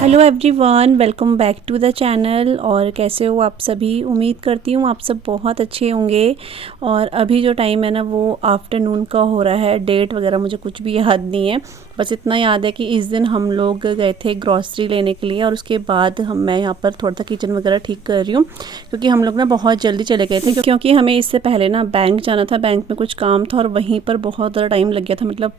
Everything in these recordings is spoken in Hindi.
Hello everyone, welcome back to the channel. और कैसे हो आप सभी? उम्मीद करती हूँ आप सब बहुत अच्छे होंगे। और अभी जो टाइम है ना वो आफ्टरनून का हो रहा है। डेट वगैरह मुझे कुछ भी याद नहीं है, बस इतना याद है कि इस दिन हम लोग गए थे ग्रॉसरी लेने के लिए। और उसके बाद मैं यहाँ पर थोड़ा सा किचन वगैरह ठीक कर रही हूँ, क्योंकि हम लोग ना बहुत जल्दी चले गए थे, क्योंकि हमें इससे पहले ना बैंक जाना था। बैंक में कुछ काम था और वहीं पर बहुत ज़्यादा टाइम लग गया था, मतलब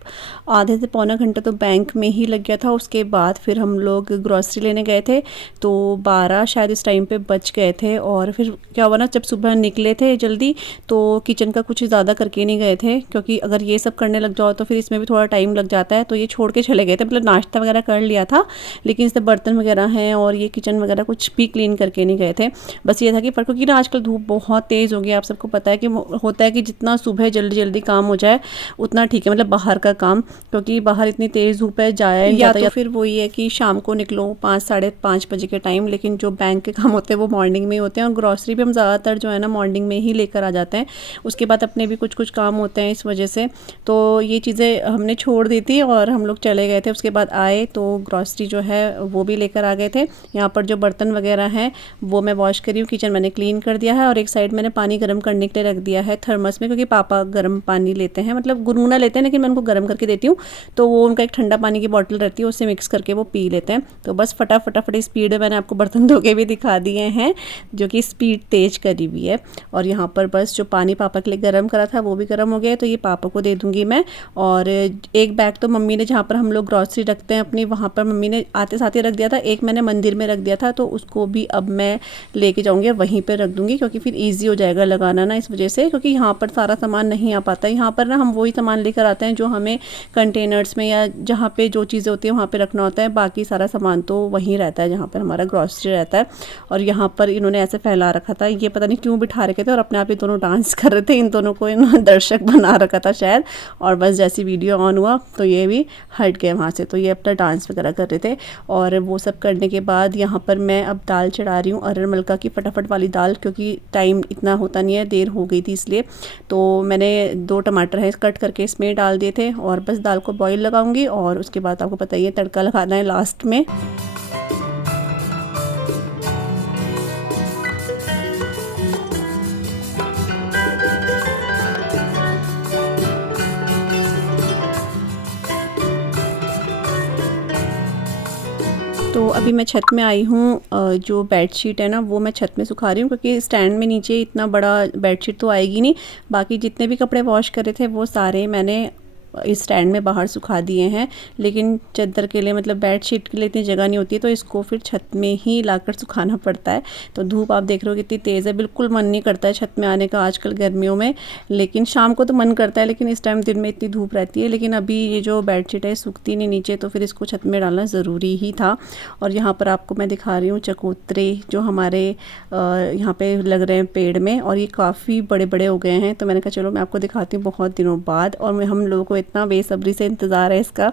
आधे से पौना घंटा तो बैंक में ही लग गया था। उसके बाद फिर हम लोग ग्रॉसरी लेने गए थे, तो 12 शायद इस टाइम पे बच गए थे। और फिर क्या हुआ ना, जब सुबह निकले थे जल्दी तो किचन का कुछ ज़्यादा करके नहीं गए थे, क्योंकि अगर ये सब करने लग जाओ तो फिर इसमें भी थोड़ा टाइम लग जाता है। तो ये छोड़ के चले गए थे, मतलब नाश्ता वगैरह कर लिया था, लेकिन इससे बर्तन वगैरह हैं और ये किचन वगैरह कुछ भी क्लीन करके नहीं गए थे। बस ये था कि पर क्योंकि ना आजकल धूप बहुत तेज़ हो गई, आप सबको पता है कि होता है कि जितना सुबह जल्दी जल्दी काम हो जाए उतना ठीक है, मतलब बाहर का काम, क्योंकि बाहर इतनी तेज़ धूप है, जाया नहीं जाता। या तो फिर वही है कि शाम को निकलो 5 साढ़े 5 बजे के टाइम, लेकिन जो बैंक के काम होते हैं वो मॉर्निंग में ही होते हैं। और ग्रॉसरी भी हम ज़्यादातर जो है ना मॉर्निंग में ही लेकर आ जाते हैं। उसके बाद अपने भी कुछ कुछ काम होते हैं, इस वजह से तो ये चीज़ें हमने छोड़ दी थी और हम लोग चले गए थे। उसके बाद आए तो ग्रॉसरी जो है वो भी लेकर आ गए थे। यहाँ पर जो बर्तन वगैरह हैं वो मैं वॉश करी हूँ, किचन मैंने क्लीन कर दिया है। और एक साइड मैंने पानी गर्म करने के लिए रख दिया है थर्मस में, क्योंकि पापा गर्म पानी लेते हैं, मतलब गुनगुना लेते हैं, लेकिन मैं उनको गर्म करके देती हूँ। तो वो उनका एक ठंडा पानी की बोतल रहती है, उससे मिक्स करके वो पी लेते हैं। तो बस फटाफट स्पीड में मैंने आपको बर्तन धो के भी दिखा दिए हैं, जो कि स्पीड तेज करी हुई है। और यहाँ पर बस जो पानी पापा के लिए गर्म करा था वो भी गर्म हो गया है, तो ये पापा को दे दूँगी मैं। और एक बैग तो मम्मी ने, जहाँ पर हम लोग ग्रॉसरी रखते हैं अपनी, वहाँ पर मम्मी ने आते साथ ही रख दिया था। एक मैंने मंदिर में रख दिया था, तो उसको भी अब मैं लेके जाऊँगी, वहीं पर रख दूँगी, क्योंकि फिर ईजी हो जाएगा लगाना ना, इस वजह से, क्योंकि यहाँ पर सारा सामान नहीं आ पाता। यहाँ पर ना हम वही सामान लेकर आते हैं जो हमें कंटेनर्स में या जहाँ पे जो चीज़ें होती हैं वहाँ पे रखना होता है। बाकी सारा सामान तो वहीं रहता है जहाँ पर हमारा ग्रॉसरी रहता है। और यहाँ पर इन्होंने ऐसे फैला रखा था, ये पता नहीं क्यों बिठा रखे थे, और अपने आप ही दोनों डांस कर रहे थे। इन दोनों को इन्होंने दर्शक बना रखा था शायद। और बस जैसी वीडियो ऑन हुआ तो ये भी हट गए वहाँ से, तो ये अपना डांस वगैरह कर रहे थे। और वो सब करने के बाद यहाँ पर मैं अब दाल चढ़ा रही हूँ, अरहर मलका की फटाफट वाली दाल, क्योंकि टाइम इतना होता नहीं है, देर हो गई थी इसलिए। तो मैंने 2 टमाटर हैं कट करके इसमें डाल दिए थे, और बस दाल को बॉईल लगाऊंगी। और उसके बाद आपको पता ही है तड़का लगाना है लास्ट में। तो अभी मैं छत में आई हूँ, जो बेडशीट है ना वो मैं छत में सुखा रही हूँ, क्योंकि स्टैंड में नीचे इतना बड़ा बेडशीट तो आएगी नहीं। बाकी जितने भी कपड़े वॉश करे थे वो सारे मैंने इस स्टैंड में बाहर सुखा दिए हैं, लेकिन चादर के लिए, मतलब बेडशीट के लिए इतनी जगह नहीं होती है, तो इसको फिर छत में ही लाकर सुखाना पड़ता है। तो धूप आप देख रहे हो कितनी तेज़ है, बिल्कुल मन नहीं करता है छत में आने का आजकल गर्मियों में। लेकिन शाम को तो मन करता है, लेकिन इस टाइम दिन में इतनी धूप रहती है। लेकिन अभी ये जो बेडशीट है सूखती नहीं नीचे, तो फिर इसको छत में डालना ज़रूरी ही था। और यहाँ पर आपको मैं दिखा रही हूँ चकोतरे, जो हमारे यहाँ पे लग रहे हैं पेड़ में, और ये काफ़ी बड़े बड़े हो गए हैं। तो मैंने कहा चलो मैं आपको दिखाती हूँ बहुत दिनों बाद। और हम लोगों को इतना बेसब्री से इंतज़ार है इसका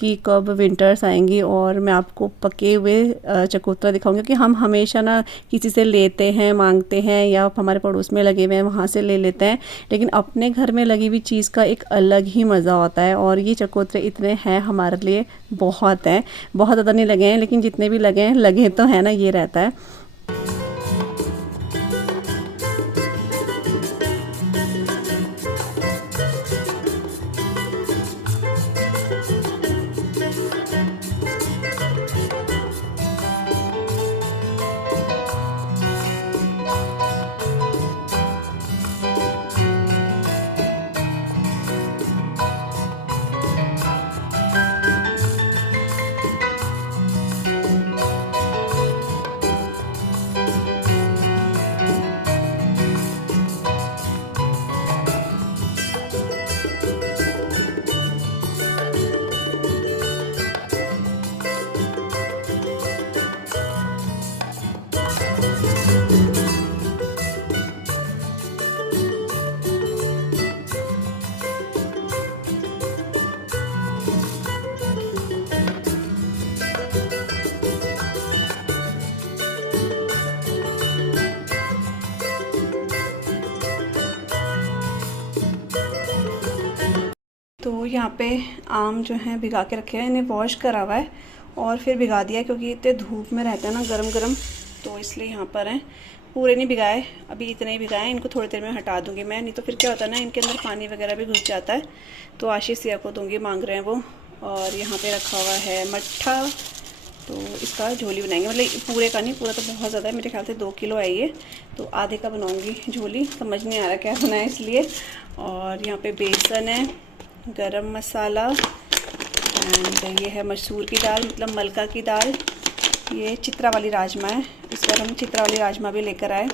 कि कब विंटर्स आएंगी और मैं आपको पके हुए चकोतरा दिखाऊंगी, कि हम हमेशा ना किसी से लेते हैं, मांगते हैं, या हमारे पड़ोस में लगे हुए हैं वहाँ से ले लेते हैं, लेकिन अपने घर में लगी हुई चीज़ का एक अलग ही मज़ा होता है। और ये चकोतरे इतने हैं हमारे लिए, बहुत हैं, बहुत ज़्यादा नहीं लगे हैं, लेकिन जितने भी लगे हैं, लगे तो है ना, ये रहता है। तो यहाँ पे आम जो हैं भिगा के रखे हैं, इन्हें वॉश करा हुआ है और फिर भिगा दिया क्योंकि इतने धूप में रहता है ना गरम गरम, तो इसलिए यहाँ पर हैं। पूरे नहीं भिगाए, अभी इतने ही भिगाए। इनको थोड़ी देर में हटा दूँगी मैं, नहीं तो फिर क्या होता है ना इनके अंदर पानी वगैरह भी घुस जाता है। तो आशीष सिया को दूँगी, मांग रहे हैं वो। और यहाँ पे रखा हुआ है मट्ठा, तो इसका झोली बनाएंगे। मतलब पूरे का नहीं, पूरा तो बहुत ज़्यादा है, मेरे ख्याल से 2 किलो है ये, तो आधे का बनाऊँगी झोली। समझ नहीं आ रहा क्या बनाए इसलिए। और यहाँ पे बेसन है, गरम मसाला, एंड ये है मसूर की दाल, मतलब मलका की दाल। ये चित्रा वाली राजमा है, इस बार हम चित्रा वाली राजमा भी लेकर आए।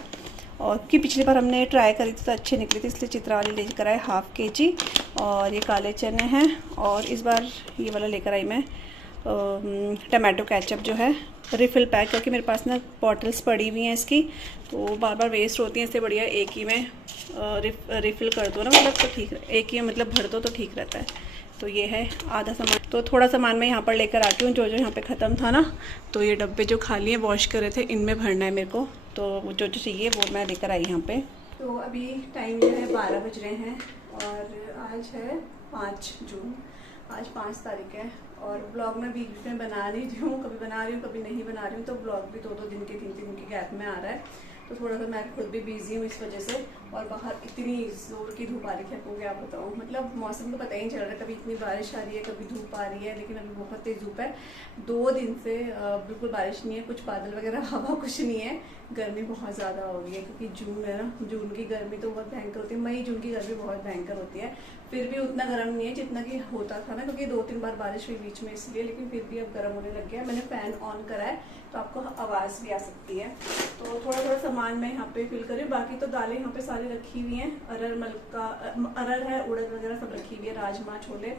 और क्योंकि पिछली बार हमने ट्राई करी थी तो अच्छी निकली थी, इसलिए चित्रा वाली लेकर आए ½ kg। और ये काले चने हैं। और इस बार ये वाला लेकर आई मैं टमाटो केचप जो है रिफ़िल पैक, क्योंकि मेरे पास ना बॉटल्स पड़ी हुई हैं इसकी, तो बार बार वेस्ट होती हैं, इससे बढ़िया एक ही में रिफ़िल कर दो ना, मतलब तो ठीक, एक ही मतलब भर दो तो ठीक रहता है। तो ये है आधा सामान। तो थोड़ा सामान मैं यहाँ पर लेकर आती हूँ, जो यहाँ पे ख़त्म था ना, तो ये डब्बे जो खाली हैं वॉश करे थे, इनमें भरना है मेरे को। तो जो चाहिए वो मैं लेकर आई यहाँ पे। तो अभी टाइम जो है 12 बज रहे हैं और आज है 5 जून, आज 5 तारीख है। और ब्लॉग मैं बीच में बना रही हूँ, कभी बना रही हूँ कभी नहीं बना रही हूँ, तो ब्लॉग भी 2-2 दिन के 3-3 दिन के गैप में आ रहा है। तो थोड़ा सा मैं खुद भी बिजी हूँ इस वजह से। और बाहर इतनी जोर की धूप आ रही है, आपको क्या बताऊँ, मतलब मौसम तो पता ही नहीं चल रहा है, कभी इतनी बारिश आ रही है कभी धूप आ रही है, लेकिन अभी बहुत तेज धूप है। 2 दिन से बिल्कुल बारिश नहीं है, कुछ बादल वगैरह हवा कुछ नहीं है। गर्मी बहुत ज़्यादा हो गई है क्योंकि जून है ना, जून की गर्मी तो बहुत भयंकर होती है। मई जून की गर्मी बहुत भयंकर होती है, फिर भी उतना गर्म नहीं है जितना कि होता था ना, क्योंकि 2-3 बार बारिश हुई बीच में इसलिए, लेकिन फिर भी अब गर्म होने लग गया है। मैंने फ़ैन ऑन करा है तो आपको आवाज़ भी आ सकती है। तो थोड़ा थोड़ा सामान मैं यहाँ पे फिल करी, बाकी तो दालें यहाँ पे सारी रखी हुई हैं। अरहर है, उड़द वगैरह सब रखी हुई है, राजमा, छोले।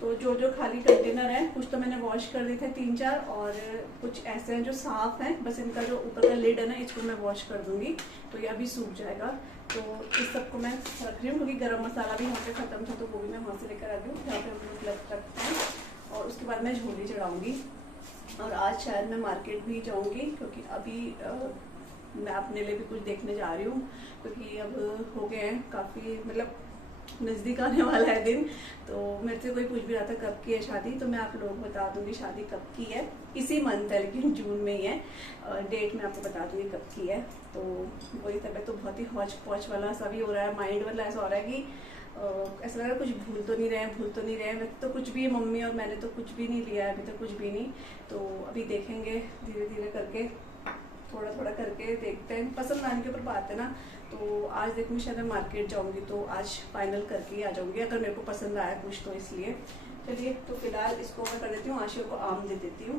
तो जो जो खाली कंटेनर है, कुछ तो मैंने वॉश कर दिए थे 3-4, और कुछ ऐसे हैं जो साफ़ हैं, बस इनका जो ऊपर का लिड है ना, इसको मैं वॉश कर दूँगी, तो ये अभी सूख जाएगा। तो इस सबको मैं रख रही हूँ, क्योंकि गरम मसाला भी यहाँ पे ख़त्म था, तो वो भी मैं वहाँ से लेकर आ रही हूँ, यहाँ पे हम लोग रखते हैं। और उसके बाद मैं झोली चढ़ाऊँगी। और आज शायद मैं मार्केट भी जाऊँगी, क्योंकि अभी मैं अपने लिए भी कुछ देखने जा रही हूँ, क्योंकि अब हो गए हैं काफ़ी, मतलब नज़दीक आने वाला है दिन। तो मेरे से कोई पूछ भी रहा था कब की है शादी, तो मैं आप लोगों को बता दूंगी शादी कब की है। इसी मंथ है, लेकिन जून में ही है। डेट मैं आपको बता दूंगी कब की है। तो वही तबियत तो बहुत ही हौच पौच वाला सा भी हो रहा है, माइंड वाला ऐसा हो रहा है कि ऐसा लग रहा है कुछ भूल तो नहीं रहे। मैं तो कुछ भी, मम्मी और मैंने तो कुछ भी नहीं लिया है अभी तक, कुछ भी नहीं। तो अभी देखेंगे धीरे धीरे करके, थोड़ा थोड़ा करके देखते हैं, पसंद आने के ऊपर बात है ना। तो आज देखूँगी, शायद मैं मार्केट जाऊँगी तो आज फाइनल करके ही आ जाऊँगी, अगर मेरे को पसंद आया कुछ तो। इसलिए चलिए, तो फिलहाल इसको मैं कर देती हूँ, आशिया को आम दे देती हूँ।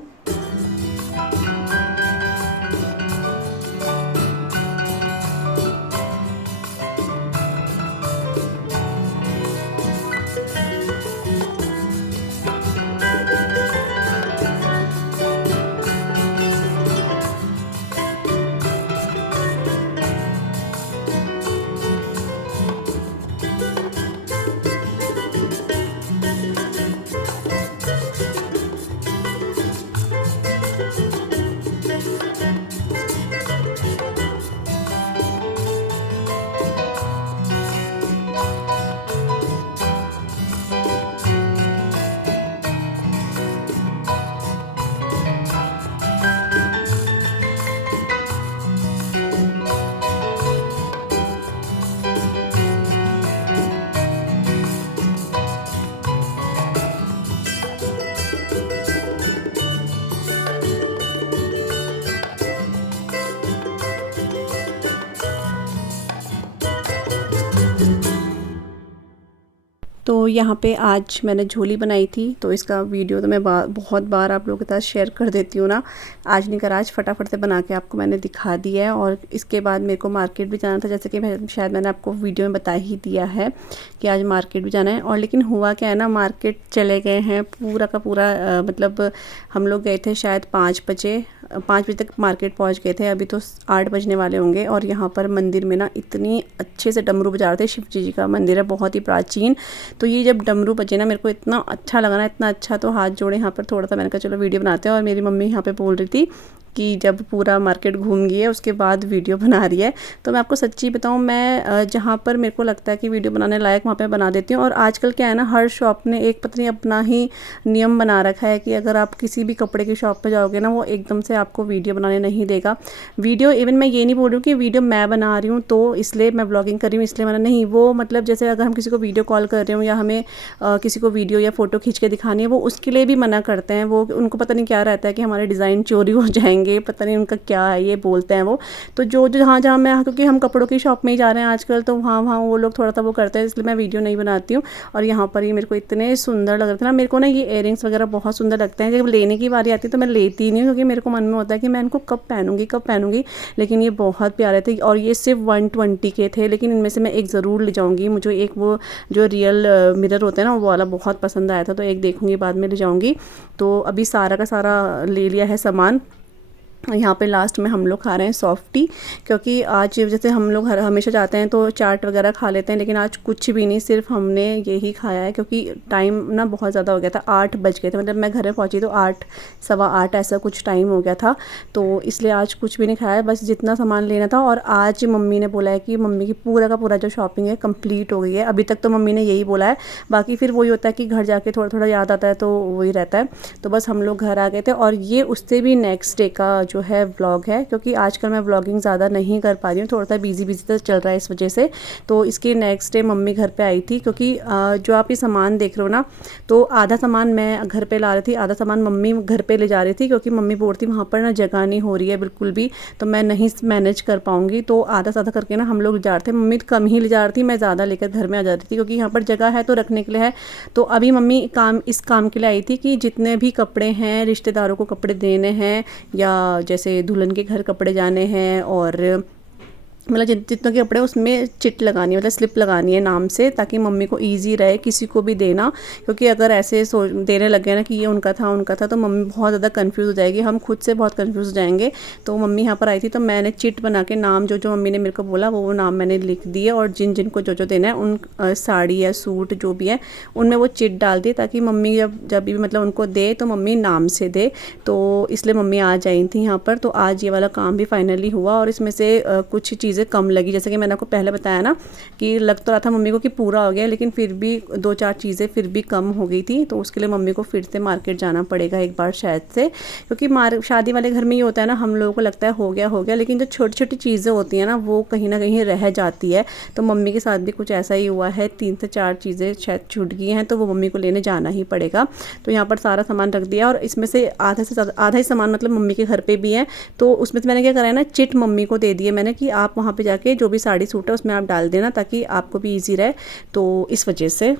तो यहाँ पे आज मैंने झोली बनाई थी, तो इसका वीडियो तो मैं बहुत बार आप लोगों के साथ शेयर कर देती हूँ ना। आज नहीं कर, आज फटाफट से बना के आपको मैंने दिखा दिया है। और इसके बाद मेरे को मार्केट भी जाना था, जैसे कि शायद मैंने आपको वीडियो में बता ही दिया है कि आज मार्केट भी जाना है। और लेकिन हुआ क्या है ना, मार्केट चले गए हैं पूरा का पूरा, मतलब हम लोग गए थे शायद 5 बजे तक मार्केट पहुंच गए थे, अभी तो 8 बजने वाले होंगे। और यहाँ पर मंदिर में ना इतनी अच्छे से डमरू बजा रहे थे, शिव जी का मंदिर है बहुत ही प्राचीन। तो ये जब डमरू बजे ना, मेरे को इतना अच्छा लगा ना, इतना अच्छा, तो हाथ जोड़े यहाँ पर थोड़ा सा, मैंने कहा चलो वीडियो बनाते हैं। और मेरी मम्मी यहाँ पे बोल रही थी कि जब पूरा मार्केट घूम गई है उसके बाद वीडियो बना रही है। तो मैं आपको सच्ची बताऊँ, मैं जहाँ पर मेरे को लगता है कि वीडियो बनाने लायक वहाँ पे बना देती हूँ। और आजकल क्या है ना, हर शॉप ने एक पता नहीं अपना ही नियम बना रखा है कि अगर आप किसी भी कपड़े की शॉप पे जाओगे ना, वो एकदम से आपको वीडियो बनाने नहीं देगा। वीडियो इवन मैं ये नहीं बोल रही हूँ कि वीडियो मैं बना रही हूँ तो इसलिए मैं ब्लॉगिंग कर रही हूँ इसलिए मैंने, नहीं, वो मतलब जैसे अगर हम किसी को वीडियो कॉल कर रहे हो या हमें किसी को वीडियो या फ़ोटो खींच के दिखानी है, वो उसके लिए भी मना करते हैं। वो उनको पता नहीं क्या रहता है कि हमारे डिज़ाइन चोरी हो जाएंगे, पता नहीं उनका क्या है, ये बोलते हैं वो। तो जो जहाँ जहाँ मैं, क्योंकि हम कपड़ों की शॉप में ही जा रहे हैं आजकल, तो वहाँ वहाँ वो लोग थोड़ा सा वो करते हैं, इसलिए मैं वीडियो नहीं बनाती हूँ। और यहाँ पर ये मेरे को इतने सुंदर लग रहे थे ना, मेरे को ना ये इयररिंग्स वगैरह बहुत सुंदर लगते हैं। जब लेने की बारी आती है तो मैं लेती ही नहीं हूँ, क्योंकि मेरे को मन में होता है कि मैं इनको कब पहनूंगी। लेकिन ये बहुत प्यारे थे और ये सिर्फ 120 के थे, लेकिन इनमें से मैं एक ज़रूर ले जाऊँगी। मुझे एक वो जो रियल मिरर होता है ना, वो वाला बहुत पसंद आया था, तो एक देखूँगी, बाद में ले जाऊँगी। तो अभी सारा का सारा ले लिया है सामान। यहाँ पे लास्ट में हम लोग खा रहे हैं सॉफ्ट टी, क्योंकि आज जैसे हम लोग हमेशा जाते हैं तो चाट वगैरह खा लेते हैं, लेकिन आज कुछ भी नहीं, सिर्फ हमने यही खाया है। क्योंकि टाइम ना बहुत ज़्यादा हो गया था, 8 बज गए थे, मतलब मैं घर में पहुँची तो 8 सवा 8 ऐसा कुछ टाइम हो गया था। तो इसलिए आज कुछ भी नहीं खाया, बस जितना सामान लेना था। और आज मम्मी ने बोला है कि मम्मी की पूरा का पूरा जो शॉपिंग है कंप्लीट हो गई है। अभी तक तो मम्मी ने यही बोला है, बाकी फिर वही होता है कि घर जाके थोड़ा थोड़ा याद आता है तो वही रहता है। तो बस हम लोग घर आ गए थे। और ये उससे भी नेक्स्ट डे का जो है व्लॉग है, क्योंकि आजकल मैं व्लॉगिंग ज़्यादा नहीं कर पा रही हूँ, थोड़ा सा बिजी तो चल रहा है इस वजह से। तो इसके नेक्स्ट डे मम्मी घर पे आई थी, क्योंकि जो आप ये सामान देख रहे हो ना, तो आधा सामान मैं घर पे ला रही थी, आधा सामान मम्मी घर पे ले जा रही थी, क्योंकि मम्मी बोल रही थी वहाँ पर ना जगह नहीं हो रही है बिल्कुल भी, तो मैं नहीं मैनेज कर पाऊँगी। तो आधा साधा करके ना हम लोग जा रहे थे। मम्मी तो कम ही ले जा रही थी, मैं ज़्यादा लेकर घर में आ जाती थी, क्योंकि यहाँ पर जगह है तो रखने के लिए है। तो अभी मम्मी इस काम के लिए आई थी कि जितने भी कपड़े हैं, रिश्तेदारों को कपड़े देने हैं, या जैसे दुल्हन के घर कपड़े जाने हैं, और मतलब जितनों के कपड़े उसमें चिट लगानी है, मतलब स्लिप लगानी है नाम से, ताकि मम्मी को इजी रहे किसी को भी देना। क्योंकि अगर ऐसे देने लग गए ना कि ये उनका था तो मम्मी बहुत ज़्यादा कंफ्यूज हो जाएगी, हम खुद से बहुत कंफ्यूज हो जाएंगे। तो मम्मी यहाँ पर आई थी, तो मैंने चिट बना के नाम जो मम्मी ने मेरे को बोला वो नाम मैंने लिख दिए, और जिन को जो देना है उन साड़ी या सूट जो भी है उनमें वो चिट डाल दी, ताकि मम्मी जब भी मतलब उनको दे तो मम्मी नाम से दे। तो इसलिए मम्मी आ जाई थी यहाँ पर। तो आज ये वाला काम भी फाइनली हुआ, और इसमें से कुछ चीज़ें कम लगी, जैसे कि मैंने आपको पहले बताया ना कि लग तो रहा था मम्मी को कि पूरा हो गया, लेकिन फिर भी 2-4 चीज़ें फिर भी कम हो गई थी। तो उसके लिए मम्मी को फिर से मार्केट जाना पड़ेगा एक बार शायद से, क्योंकि शादी वाले घर में ये होता है ना, हम लोगों को लगता है हो गया, लेकिन जो छोटी छोटी चीज़ें होती हैं ना, वो कहीं ना कहीं रह जाती है। तो मम्मी के साथ भी कुछ ऐसा ही हुआ है, 3 से 4 चीज़ें शायद छूट गई हैं, तो वो मम्मी को लेने जाना ही पड़ेगा। तो यहाँ पर सारा सामान रख दिया, और इसमें से आधा ही सामान मतलब मम्मी के घर पे भी है। तो उसमें मैंने क्या करा है ना, चिट मम्मी को दे दिए मैंने कि आप वहाँ पे जाके जो भी साड़ी सूट है उसमें आप डाल देना, ताकि आपको भी इजी रहे। तो इस वजह से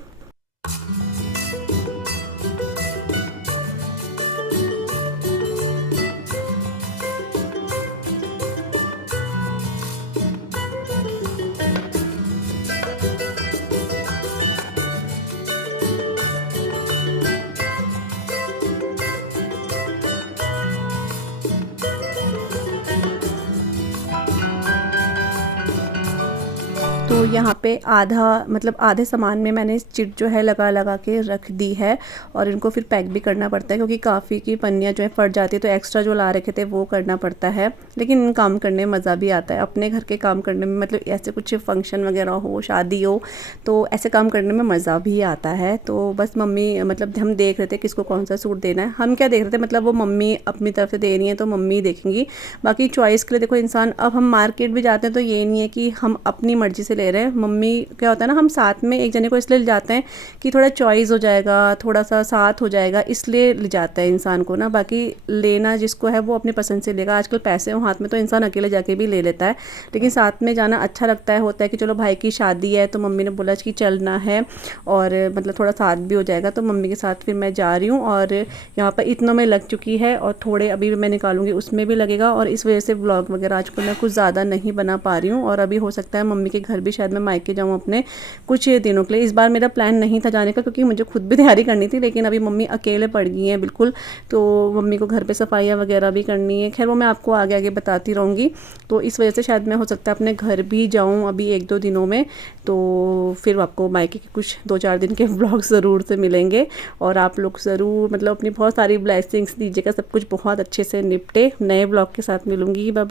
तो यहाँ पे आधे सामान में मैंने चिट जो है लगा के रख दी है, और इनको फिर पैक भी करना पड़ता है, क्योंकि काफ़ी की पन्नियाँ जो है फट जाती है, तो एक्स्ट्रा जो ला रखे थे वो करना पड़ता है। लेकिन इन काम करने में मज़ा भी आता है, अपने घर के काम करने में, मतलब ऐसे कुछ फंक्शन वगैरह हो, शादी हो, तो ऐसे काम करने में मज़ा भी आता है। तो बस मम्मी मतलब हम देख रहे थे किसको कौन सा सूट देना है, हम क्या देख रहे थे, मतलब वो मम्मी अपनी तरफ से दे रही हैं तो मम्मी देखेंगी, बाकी चॉइस के लिए देखो इंसान। अब हम मार्केट भी जाते हैं तो ये नहीं है कि हम अपनी मर्ज़ी से ले रहे हैं, मम्मी क्या होता है ना, हम साथ में एक जने को इसलिए ले जाते हैं कि थोड़ा चॉइस हो जाएगा, थोड़ा सा साथ हो जाएगा, इसलिए ले जाता है इंसान को ना। बाकी लेना जिसको है वो अपनी पसंद से लेगा, आजकल पैसे हो हाथ में तो इंसान अकेले जाके भी ले लेता है, लेकिन साथ में जाना अच्छा लगता है। होता है कि चलो भाई की शादी है तो मम्मी ने बोला कि चलना है, और मतलब थोड़ा साथ भी हो जाएगा, तो मम्मी के साथ फिर मैं जा रही हूँ। और यहाँ पर इतनों में लग चुकी है, और थोड़े अभी मैं निकालूंगी उसमें भी लगेगा, और इस वजह से व्लॉग वगैरह आजकल मैं कुछ ज़्यादा नहीं बना पा रही हूँ। और अभी हो सकता है मम्मी के घर भी शायद मैं मायके जाऊँ अपने कुछ दिनों के लिए। इस बार मेरा प्लान नहीं था जाने का, क्योंकि मुझे खुद भी तैयारी करनी थी, लेकिन अभी मम्मी अकेले पड़ गई हैं बिल्कुल, तो मम्मी को घर पे सफाइयाँ वगैरह भी करनी है। खैर वो मैं आपको आगे आगे बताती रहूँगी। तो इस वजह से शायद मैं हो सकता है अपने घर भी जाऊँ अभी 1-2 दिनों में। तो फिर आपको मायके के कुछ 2-4 दिन के व्लॉग ज़रूर से मिलेंगे, और आप लोग ज़रूर मतलब अपनी बहुत सारी ब्लेसिंग्स दीजिएगा, सब कुछ बहुत अच्छे से निपटे। नए ब्लॉग के साथ मिलूँगी। Bye bye.